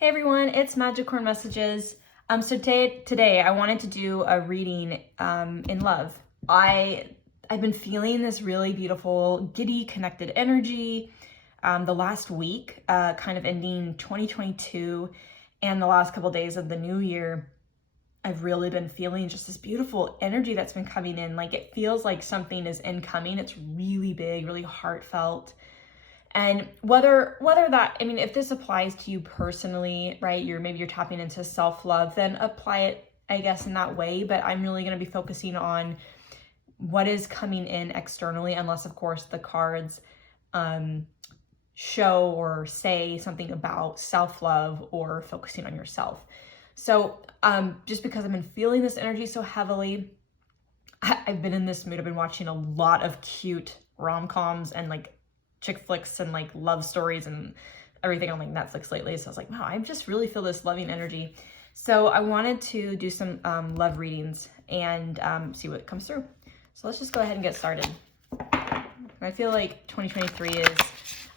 Hey everyone, it's Madgicorn Messages. So today I wanted to do a reading in love. I've been feeling this really beautiful, giddy, connected energy the last week, kind of ending 2022, and the last couple days of the new year. I've really been feeling just this beautiful energy that's been coming in. Like it feels like something is incoming. It's really big, really heartfelt. And whether that, I mean, if this applies to you personally, right, maybe you're tapping into self-love, then apply it, I guess, in that way. But I'm really going to be focusing on what is coming in externally, unless, of course, the cards show or say something about self-love or focusing on yourself. So just because I've been feeling this energy so heavily, I've been in this mood. I've been watching a lot of cute rom-coms and like chick flicks and like love stories and everything on like Netflix lately. So I was like, wow, I just really feel this loving energy. So I wanted to do some love readings and see what comes through. So let's just go ahead and get started. I feel like 2023 is,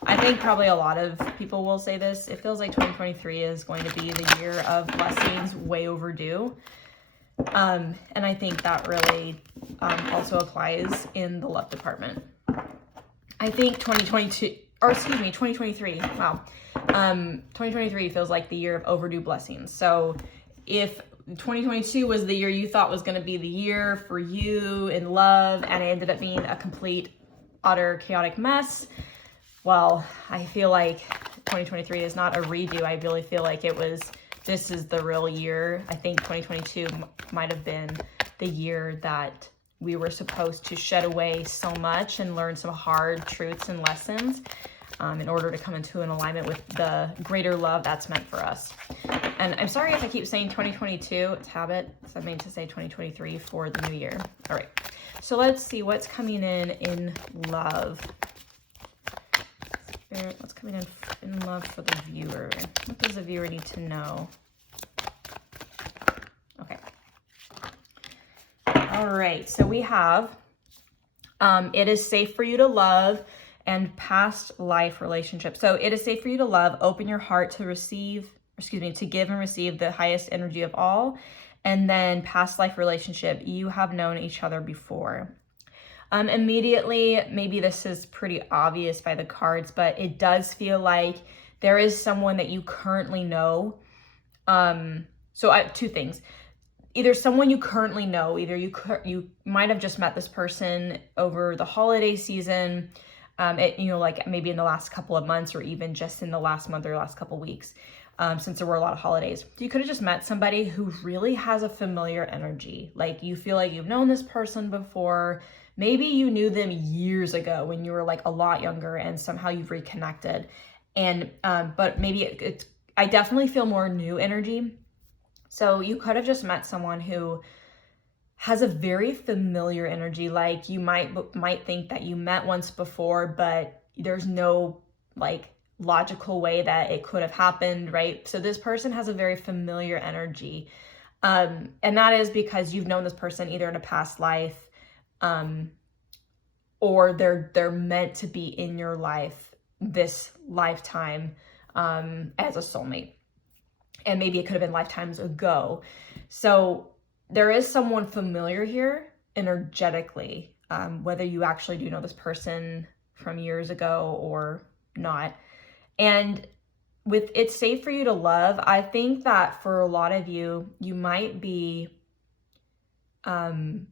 I think probably a lot of people will say this, it feels like 2023 is going to be the year of blessings, way overdue. And I think that really also applies in the love department. I think 2023, wow. 2023 feels like the year of overdue blessings. So if 2022 was the year you thought was going to be the year for you in love, and it ended up being a complete, utter, chaotic mess, well, I feel like 2023 is not a redo. I really feel like this is the real year. I think 2022 might have been the year that we were supposed to shed away so much and learn some hard truths and lessons in order to come into an alignment with the greater love that's meant for us. And I'm sorry if I keep saying 2022, it's habit. So I meant to say 2023 for the new year. All right, so let's see what's coming in love. Spirit, what's coming in love for the viewer? What does the viewer need to know? Okay. All right, so we have, it is safe for you to love and past life relationships. So it is safe for you to love, open your heart to to give and receive the highest energy of all. And then past life relationship, you have known each other before. Immediately, maybe this is pretty obvious by the cards, but it does feel like there is someone that you currently know. So two things. Either someone you currently know, either you might have just met this person over the holiday season, like maybe in the last couple of months or even just in the last month or last couple of weeks, since there were a lot of holidays. You could have just met somebody who really has a familiar energy. Like you feel like you've known this person before. Maybe you knew them years ago when you were like a lot younger and somehow you've reconnected. And, but maybe I definitely feel more new energy. So you could have just met someone who has a very familiar energy. Like you might think that you met once before, but there's no like logical way that it could have happened, right? So this person has a very familiar energy. And that is because you've known this person either in a past life, or they're meant to be in your life this lifetime, as a soulmate. And maybe it could have been lifetimes ago. So there is someone familiar here energetically, whether you actually do know this person from years ago or not. And with it's safe for you to love, I think that for a lot of you, you might be, from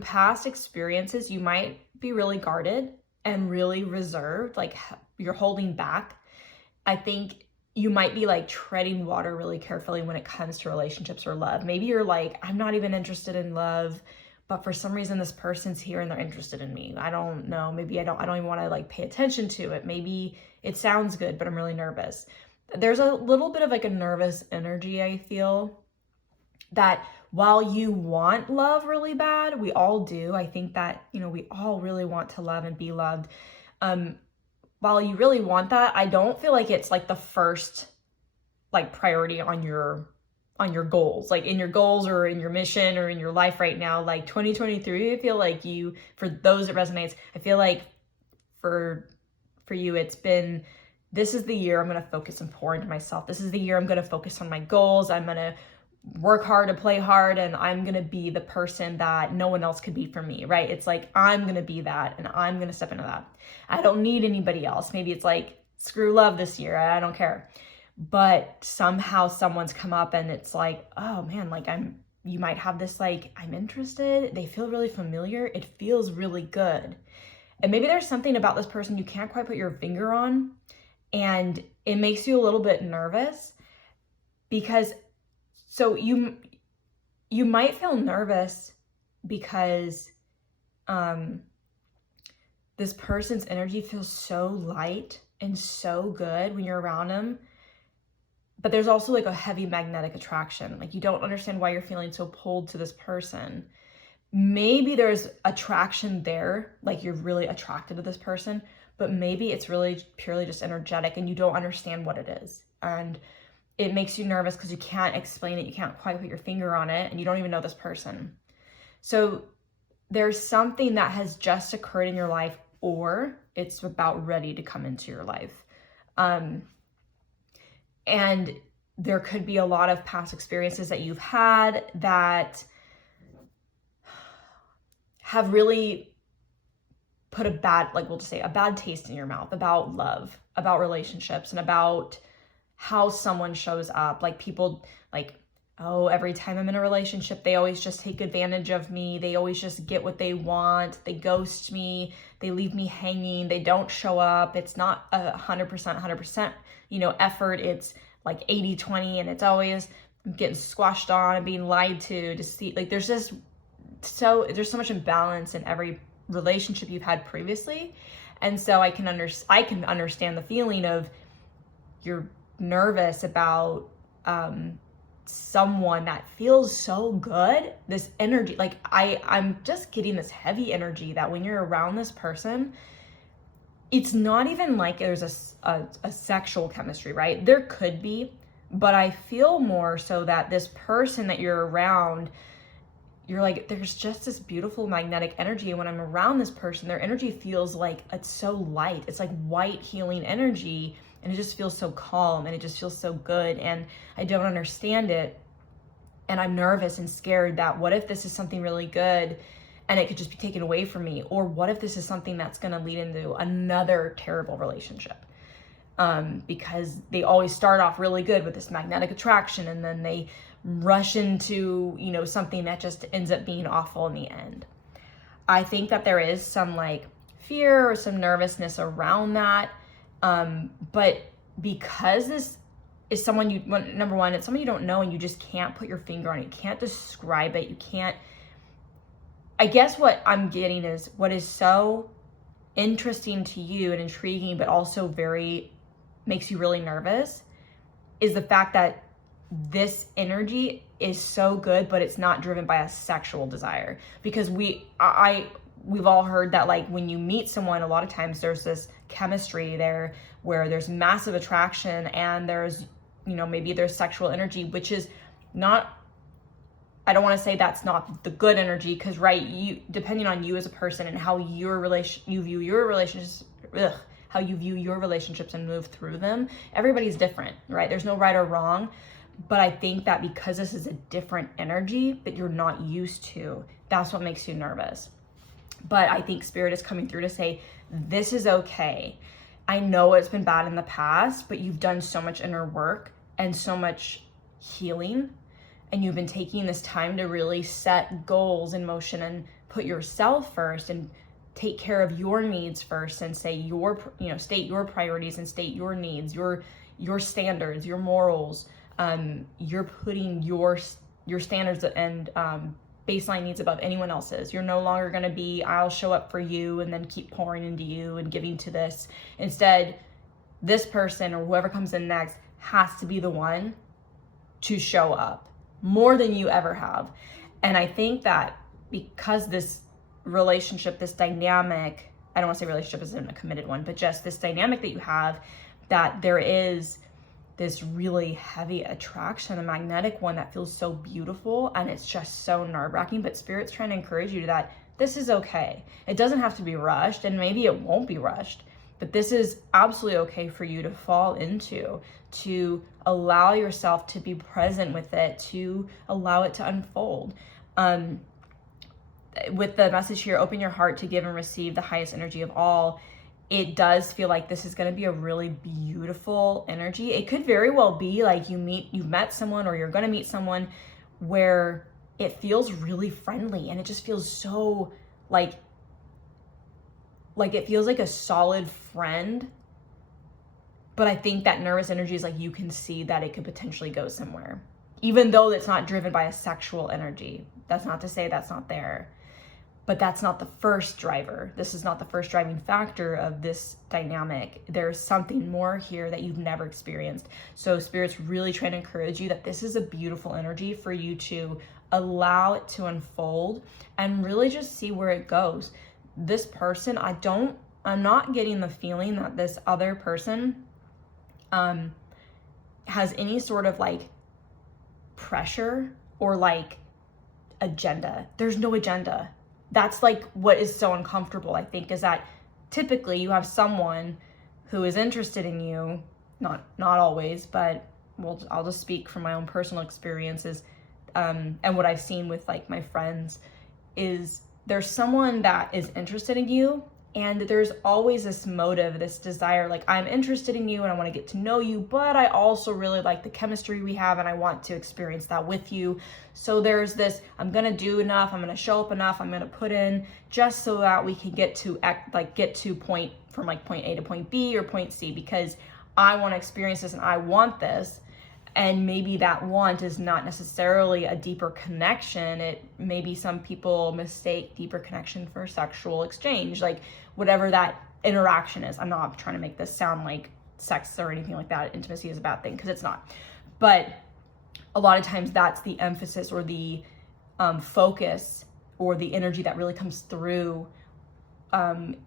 past experiences, you might be really guarded and really reserved, like you're holding back. I think you might be like treading water really carefully when it comes to relationships or love. Maybe you're like, I'm not even interested in love, but for some reason this person's here and they're interested in me. I don't know. Maybe I don't even want to like pay attention to it. Maybe it sounds good, but I'm really nervous. There's a little bit of like a nervous energy, I feel, that while you want love really bad, we all do. I think that, we all really want to love and be loved. While you really want that, I don't feel like it's like the first like priority on your goals, like in your goals or in your mission or in your life right now. Like 2023, I feel like for those it resonates, I feel like for you, it's been this is the year I'm going to focus and pour into myself. This is the year I'm going to focus on my goals. I'm going to work hard and play hard, and I'm going to be the person that no one else could be for me, right? It's like, I'm going to be that, and I'm going to step into that. I don't need anybody else. Maybe it's like, screw love this year. I don't care. But somehow someone's come up and it's like, oh man, like you might have this, like, I'm interested. They feel really familiar. It feels really good. And maybe there's something about this person you can't quite put your finger on, and it makes you a little bit nervous because so you might feel nervous because this person's energy feels so light and so good when you're around them. But there's also like a heavy magnetic attraction. Like, you don't understand why you're feeling so pulled to this person. Maybe there's attraction there, like you're really attracted to this person, but maybe it's really purely just energetic and you don't understand what it is. And it makes you nervous because you can't explain it. You can't quite put your finger on it, and you don't even know this person. So there's something that has just occurred in your life, or it's about ready to come into your life. And there could be a lot of past experiences that you've had that have really put a bad, like we'll just say, a bad taste in your mouth about love, about relationships, and about how someone shows up. Like, people like, oh, every time I'm in a relationship, they always just take advantage of me. They always just get what they want. They ghost me. They leave me hanging. They don't show up. It's not 100%, effort. It's like 80-20, and it's always getting squashed on and being lied to see, like, there's so much imbalance in every relationship you've had previously. And so I can understand the feeling of you're nervous about someone that feels so good, this energy. Like, I'm just getting this heavy energy that when you're around this person, it's not even like there's a sexual chemistry, right? There could be, but I feel more so that this person that you're around, you're like, there's just this beautiful magnetic energy. And when I'm around this person, their energy feels like it's so light. It's like white healing energy. And it just feels so calm, and it just feels so good. And I don't understand it. And I'm nervous and scared that what if this is something really good and it could just be taken away from me? Or what if this is something that's going to lead into another terrible relationship? Because they always start off really good with this magnetic attraction, and then they rush into, something that just ends up being awful in the end. I think that there is some like fear or some nervousness around that. But because this is someone number one, it's someone you don't know, and you just can't put your finger on it. You can't describe it. You can't, I guess what I'm getting is what is so interesting to you and intriguing, but also makes you really nervous, is the fact that this energy is so good, but it's not driven by a sexual desire. Because we've all heard that, like, when you meet someone, a lot of times there's this chemistry there where there's massive attraction, and there's, maybe there's sexual energy, which is not, I don't want to say that's not the good energy, because, right, you, depending on you as a person and how you view your relationships, how you view your relationships and move through them, everybody's different, right? There's no right or wrong. But I think that because this is a different energy that you're not used to, that's what makes you nervous. But I think Spirit is coming through to say, this is okay. I know it's been bad in the past, but you've done so much inner work and so much healing, and you've been taking this time to really set goals in motion and put yourself first and take care of your needs first, and say state your priorities and state your needs, your standards, your morals. You're putting your standards and baseline needs above anyone else's. You're no longer going to be, I'll show up for you and then keep pouring into you and giving to this. Instead, this person or whoever comes in next has to be the one to show up more than you ever have. And I think that because this relationship, this dynamic, I don't want to say relationship isn't a committed one, but just this dynamic that you have, that there is this really heavy attraction, a magnetic one that feels so beautiful, and it's just so nerve-wracking. But Spirit's trying to encourage you that this is okay. It doesn't have to be rushed, and maybe it won't be rushed, But this is absolutely okay for you to fall into, to allow yourself to be present with it, to allow it to unfold. With the message here, open your heart to give and receive the highest energy of all. It does feel like this is going to be a really beautiful energy. It could very well be like you've met someone, or you're going to meet someone where it feels really friendly, and it just feels so like it feels like a solid friend. But I think that nervous energy is like, you can see that it could potentially go somewhere, even though it's not driven by a sexual energy. That's not to say that's not there, but that's not the first driver. This is not the first driving factor of this dynamic. There's something more here that you've never experienced. So Spirit's really trying to encourage you that this is a beautiful energy for you to allow it to unfold and really just see where it goes. This person, I'm not getting the feeling that this other person has any sort of like pressure or like agenda. There's no agenda. That's like what is so uncomfortable, I think, is that typically you have someone who is interested in you, not always, but I'll just speak from my own personal experiences, and what I've seen with like my friends is there's someone that is interested in you, and there's always this motive, this desire, like, I'm interested in you and I want to get to know you, but I also really like the chemistry we have and I want to experience that with you. So there's this, I'm going to do enough, I'm going to show up enough, I'm going to put in just so that we can get to point from like point A to point B or point C, because I want to experience this and I want this. And maybe that want is not necessarily a deeper connection. It maybe some people mistake deeper connection for sexual exchange, like whatever that interaction is. I'm not trying to make this sound like sex or anything like that. Intimacy is a bad thing, because it's not. But a lot of times that's the emphasis or the focus or the energy that really comes through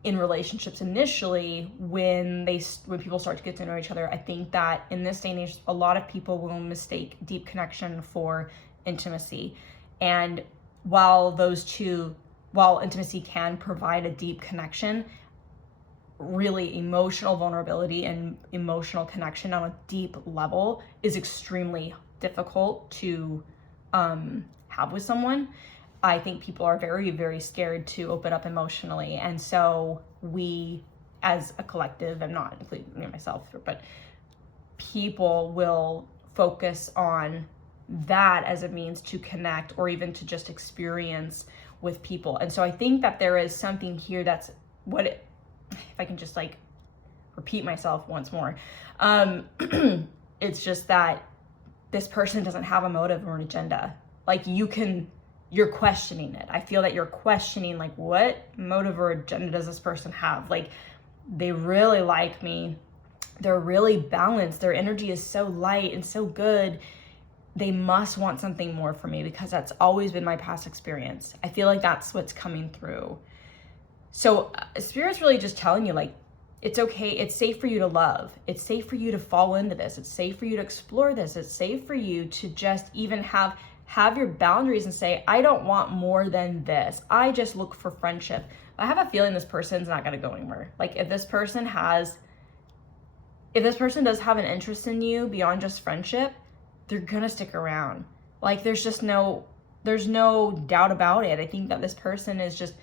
in relationships initially when people start to get to know each other. I think that in this day and age, a lot of people will mistake deep connection for intimacy. And while intimacy can provide a deep connection, really emotional vulnerability and emotional connection on a deep level is extremely difficult to have with someone. I think people are very, very scared to open up emotionally. And so we, as a collective, and not including me myself, but people will focus on that as a means to connect or even to just experience with people. And so I think that there is something here that's if I can just like repeat myself once more, it's just that this person doesn't have a motive or an agenda. Like you're questioning it. I feel that you're questioning, like, what motive or agenda does this person have? Like, they really like me. They're really balanced. Their energy is so light and so good. They must want something more from me, because that's always been my past experience. I feel like that's what's coming through. So Spirit's really just telling you, like, it's okay. It's safe for you to love. It's safe for you to fall into this. It's safe for you to explore this. It's safe for you to just even have your boundaries and say, I don't want more than this. I just look for friendship. I have a feeling this person's not going to go anywhere. Like if this person does have an interest in you beyond just friendship, they're going to stick around. Like there's no doubt about it. I think that this person is just,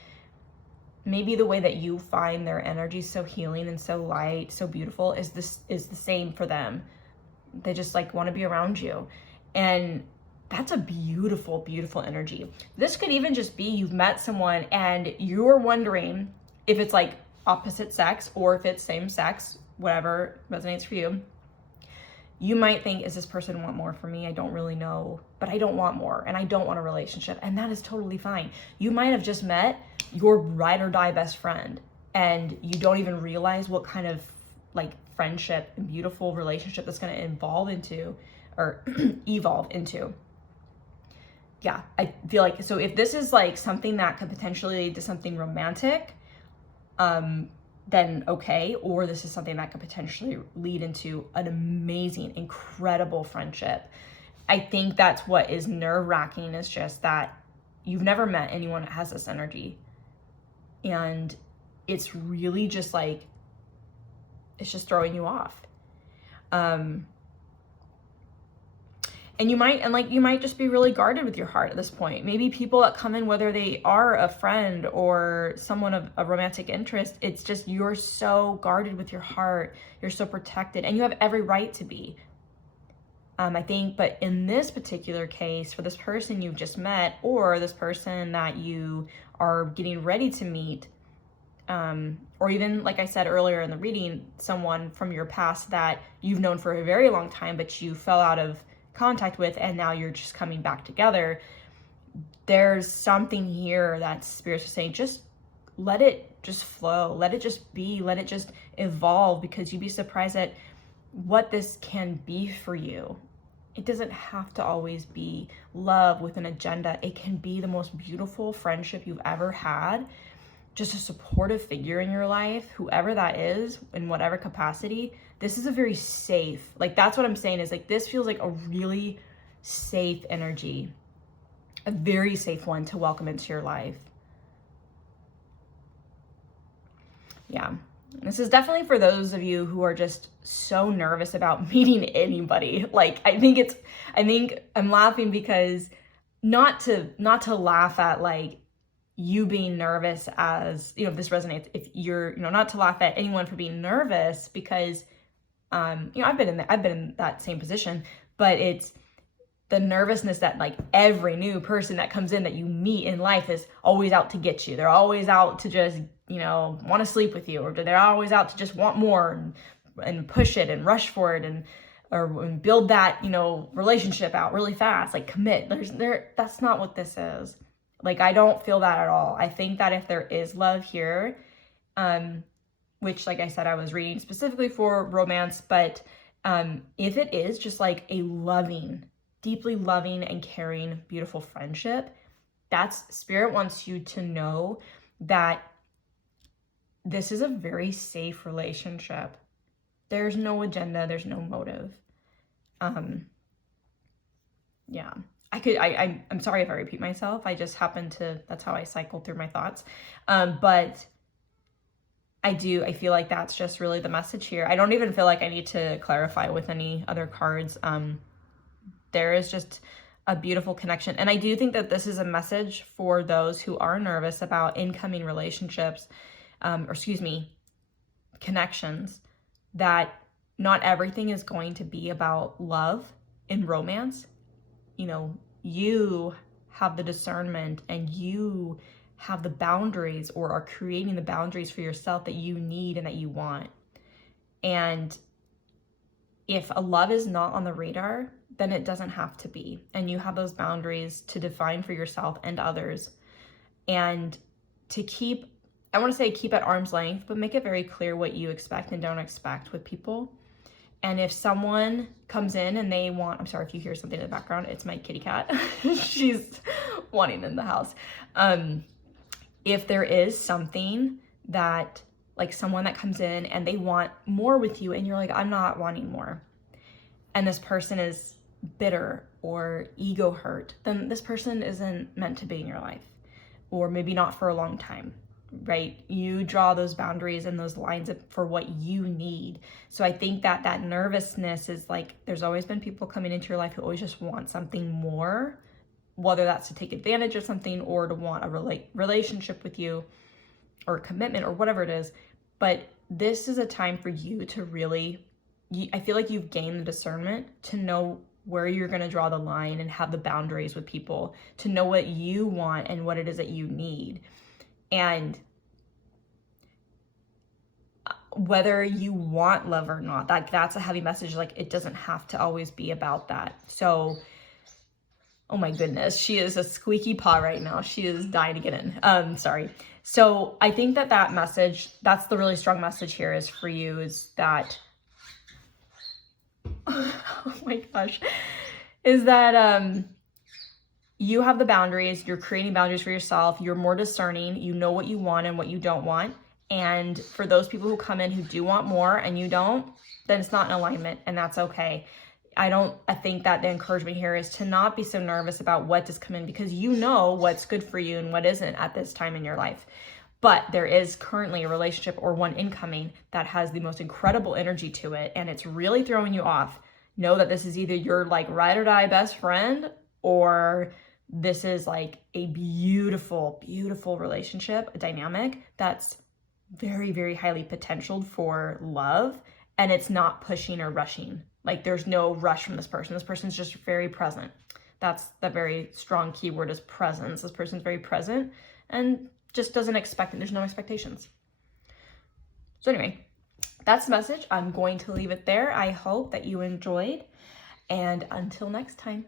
maybe the way that you find their energy so healing and so light, so beautiful is the same for them. They just like want to be around you. And that's a beautiful, beautiful energy. This could even just be you've met someone and you're wondering if it's like opposite sex or if it's same sex, whatever resonates for you. You might think, is this person want more from me? I don't really know, but I don't want more and I don't want a relationship. And that is totally fine. You might have just met your ride or die best friend and you don't even realize what kind of like friendship and beautiful relationship that's going to evolve into. Yeah, I feel like, so if this is like something that could potentially lead to something romantic, then okay. Or this is something that could potentially lead into an amazing, incredible friendship. I think that's what is nerve-wracking, is just that you've never met anyone that has this energy. And it's really just like it's just throwing you off. And you might just be really guarded with your heart at this point. Maybe people that come in, whether they are a friend or someone of a romantic interest, it's just you're so guarded with your heart. You're so protected, and you have every right to be. I think, but in this particular case, for this person you've just met, or this person that you are getting ready to meet, or even, like I said earlier in the reading, someone from your past that you've known for a very long time, but you fell out of contact with, and now you're just coming back together. There's something here that Spirit is saying, just let it just flow, let it just be, let it just evolve, because you'd be surprised at what this can be for you. It doesn't have to always be love with an agenda. It can be the most beautiful friendship you've ever had, just a supportive figure in your life, whoever that is, in whatever capacity. This is a very safe, like, that's what I'm saying, is like, this feels like a really safe energy, a very safe one to welcome into your life. Yeah. This is definitely for those of you who are just so nervous about meeting anybody. Like, I think I'm laughing because not to laugh at, like, you being nervous, as, you know, if this resonates, if you're, you know, not to laugh at anyone for being nervous, because, you know, I've been in that same position, but it's the nervousness that, like, every new person that comes in that you meet in life is always out to get you. They're always out to just, you know, want to sleep with you, or they're always out to just want more and push it and rush for it or build that, you know, relationship out really fast, like commit. That's not what this is. Like, I don't feel that at all. I think that if there is love here, which, like I said, I was reading specifically for romance, but if it is just like a loving, deeply loving and caring, beautiful friendship, that's Spirit wants you to know that this is a very safe relationship. There's no agenda, there's no motive. Yeah. I'm sorry if I repeat myself. I just happen to, that's how I cycle through my thoughts. But I feel like that's just really the message here. I don't even feel like I need to clarify with any other cards. There is just a beautiful connection. And I do think that this is a message for those who are nervous about incoming relationships, connections, that not everything is going to be about love in romance. You know, you have the discernment and you have the boundaries, or are creating the boundaries for yourself that you need and that you want. And if a love is not on the radar, then it doesn't have to be. And you have those boundaries to define for yourself and others. And to keep, I want to say keep at arm's length, but make it very clear what you expect and don't expect with people. And if someone comes in and they want, I'm sorry if you hear something in the background, it's my kitty cat. She's wanting in the house. If there is something that, like, someone that comes in and they want more with you and you're like, I'm not wanting more, and this person is bitter or ego hurt, then this person isn't meant to be in your life, or maybe not for a long time, right? You draw those boundaries and those lines for what you need. So I think that nervousness is like, there's always been people coming into your life who always just want something more, whether that's to take advantage of something or to want a relationship with you or a commitment or whatever it is. But this is a time for you to really, I feel like you've gained the discernment to know where you're going to draw the line and have the boundaries with people, to know what you want and what it is that you need. And whether you want love or not, that's a heavy message. Like, it doesn't have to always be about that. So, oh my goodness, she is a squeaky paw right now. She is dying to get in. Sorry. So I think that message, that's the really strong message here is for you, is that, oh my gosh, is that you have the boundaries, you're creating boundaries for yourself, you're more discerning, you know what you want and what you don't want. And for those people who come in who do want more and you don't, then it's not in alignment, and that's okay. I think that the encouragement here is to not be so nervous about what does come in, because you know what's good for you and what isn't at this time in your life. but there is currently a relationship or one incoming that has the most incredible energy to it, and it's really throwing you off. Know that this is either your like ride or die best friend, or this is like a beautiful, beautiful relationship, a dynamic that's very, very highly potentialed for love, and it's not pushing or rushing. Like there's no rush from this person. This person's just very present. That's the very strong keyword, is presence. This person's very present and just doesn't expect it. There's no expectations. So anyway, that's the message. I'm going to leave it there. I hope that you enjoyed, and until next time.